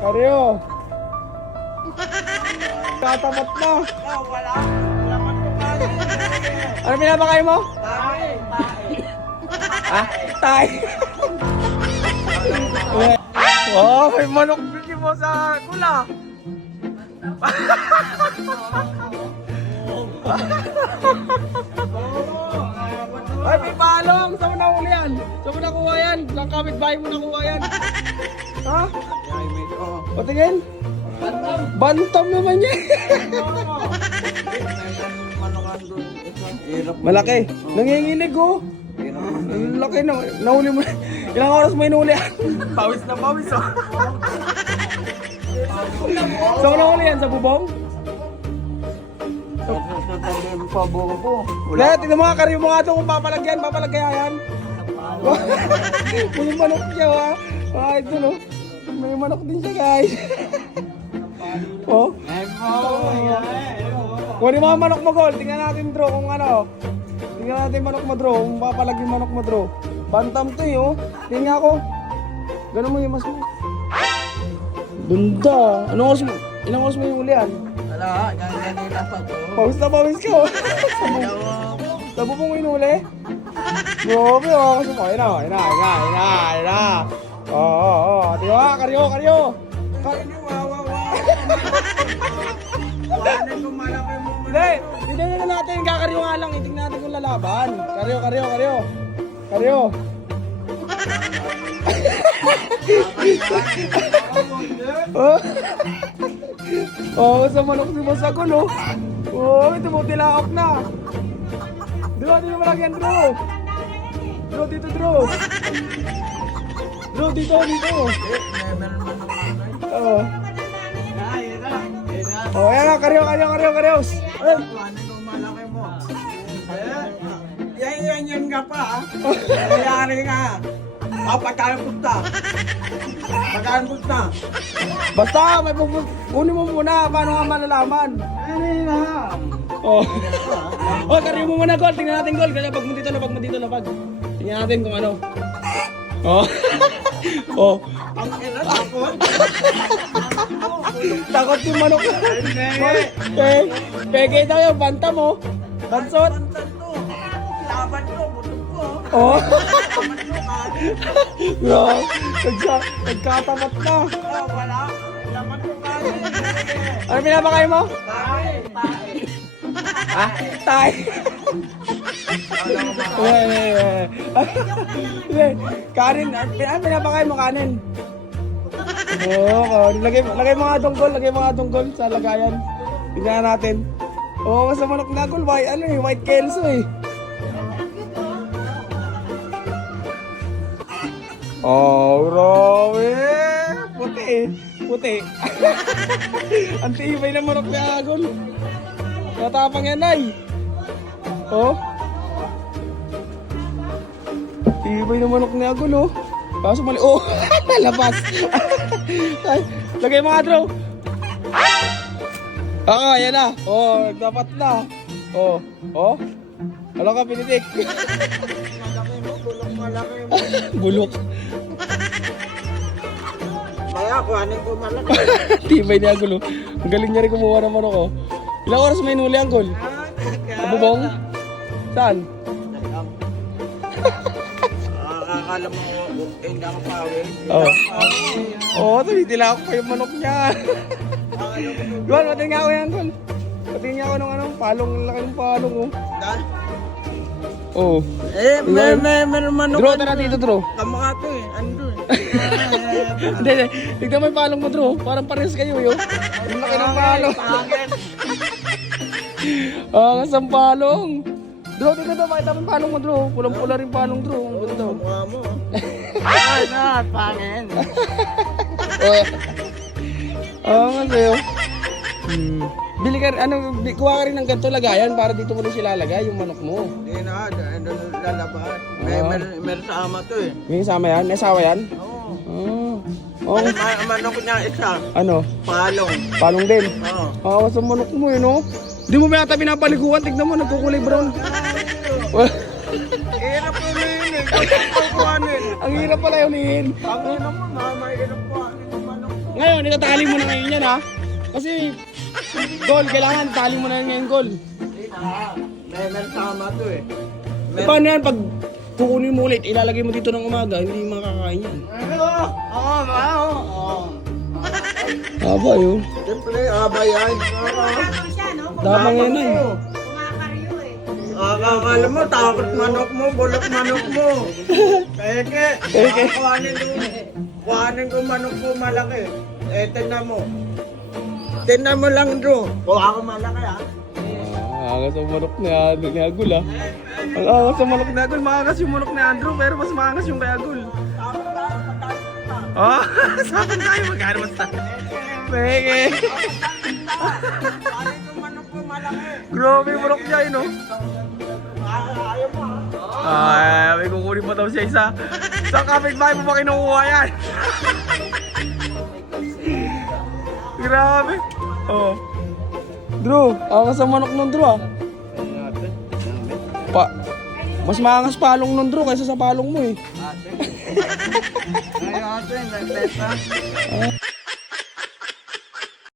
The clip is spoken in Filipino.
Karyo. Tatamat na. Wala. Laman ko pa rin. Ano pinapakain mo? Tae. Ah, tay. Oh, may manok din mo sa kula. Ay, may palong! Saan mo nahuli yan? Saan mo nakuha yan? Lang kapitbahay mo nakuha yan? Ha? O, tingin? Bantam naman yan! Malaki. Nanginginig oh. Ang laki na. Nahuli mo. Ilang oras mo inuli yan? Pawis na pawis oh. Saan mo nahuli yan? Sa bubong? Kaya, tignan mo nga, karyo mo nga ito kung papalagyan, papalagyan. May manok siya, ha? Ah, ito, no? May manok din siya, guys. Oh? Kung yung mga manok mo, Gol, tingnan natin, Dro, kung ano. Tingnan natin manok mo, Dro, kung papalagyan manok mo, Dro. Bantam to, eh, oh. Tingnan ako. Ganun mo yung mas mo. Bunda. Ilang oras mo yung ulian? Wala, ganyan pa po. Pawis na pawis ka, oh. Sa bubong mo inuli? Grabe, oh. Kasi mo, ayun na. Oo. Tiyo, karyo. Wanan ko malaki mo. Hindi, tignan na natin. Kakaryo nga lang. Tignan natin kung lalaban. Karyo. Oh, sa manok si Boss Agol, oh. Oh, ito mo, tilaok na. Dro, dito mo lagyan, Dro. Dro, dito. Dro, dito. Oo. Oh, ayan na, karyo. Ay, Wanan ko malaki mo. Yan ka pa, ha? Kayari nga. Pagkaan punta. basta, kunin mo muna. Paano nga malalaman? Ano yun ha? Oh. Oh, karyo mo muna, Gol. Tingnan natin, Gol. Kaya pag mo dito lapag. Tingnan natin kung ano. Oh. Oh. Ang ina, takot. Takot yung manok. Peke daw yung banta mo. Bansot. Laban ko, butok ko. Oh. Laban ko, Bro, nagkatamat na. wala. Laban ko kaya. Ano pinapakain mo? Tae. Ha? Tay. Kanin. Ano pinapakain mo, kanin? Oo, lagay mga dunggol sa lagayan. Tingnan natin. Oo, sa manok na gol, white kelso eh. Oh, grabe! Puti. Ang tibay ng manok na agol. Matapang yan, ay. Oh. Tibay ng manok na agol, oh. Kaso mali. Oh, nalabas. Ay, lagay mga draw. Ayan na. Oh, dapat na. Oh. Wala ka pinitik. Malaki mo. Bulok. Kaya kuhanin ko malaki. Tibay niya gulo. Ang galing niya rin kumuha ng manok, oh. Ilang oras may nuli ang gol? Bubong? Saan? Akala mo, hindi ako pawin. Oo, tumitila ako pa yung manok niya. Gol, patingin nga ako yan, gol. Patingin nga ako ng palong, laki ng palong, oh. Oh. May manok. Dro, tara dito, Dro. Kamukha to eh, andun. Hindi. Tignan mo yung palong mo, Dro. Parang pares kayo, yo. Ang laki ng palong. Ang asang palong. Dro, tignan mo, makita mo yung palong mo, Dro. Pulang-pula rin palong, Dro. Ang ganda. Kamukha mo. Ay, na, pangin. Oo nga sa'yo. Bili ka rin, kuha ka rin ng ganito lagayan para dito mo rin sila lagay, yung manok mo. Hindi na, doon lalaban. Meron sa ama to eh. May kasama yan? May asawa yan? Oo. Oo. Manok niya isa, Ano? palong. Palong din? Oo. Oo, sa manok mo yun, oh. Di mo ba yata pinapaliguan? Tignan mo, nagkukulay brown. Hirap ko yun eh. kuhanin. Ang hirap pala yun, Ian. Ako naman, mahirap kuhanin yung manok. Ngayon, itatali mo na ngayon yan, ha? Kasi, goal, kailangan tali mo na yan ngayon, goal. Hindi na. May tama to eh. E, paano yan pag kukunin mo ulit, ilalagay mo dito ng umaga, hindi makakain yan. Oo. Haba yun. Siyempre, aba yan. Tapos siya, no? Damang yan eh. Kumakaryo eh. Akala mo, takot manok mo, bulok manok mo. Peke. Peke. Kuhanin ko manok mo malaki. Eh, tingnan mo. Tingnan mo lang, Drew. Kuha ko malaki, ha? Angas ang manok ni Agul, ha? Ang angas ang manok ni Agul. Maangas yung manok ni Andrew, pero mas maangas yung kay Agul. Oh, sabi tayo, magkano mas tayo? Peke. Kuhanin ko manok mo malaki. Grabe yung manok niya, no? Ayaw mo, ha? Ay, may kukunin pa daw siya isa. Sa kapitbahay mo ba kinukuha yan? Grabe. Oh. Drew, angas ang manok nun, Drew, ah. Mas maangas palong nun, Drew, kaysa sa palong mo, eh. Ayaw ate, nagtesta.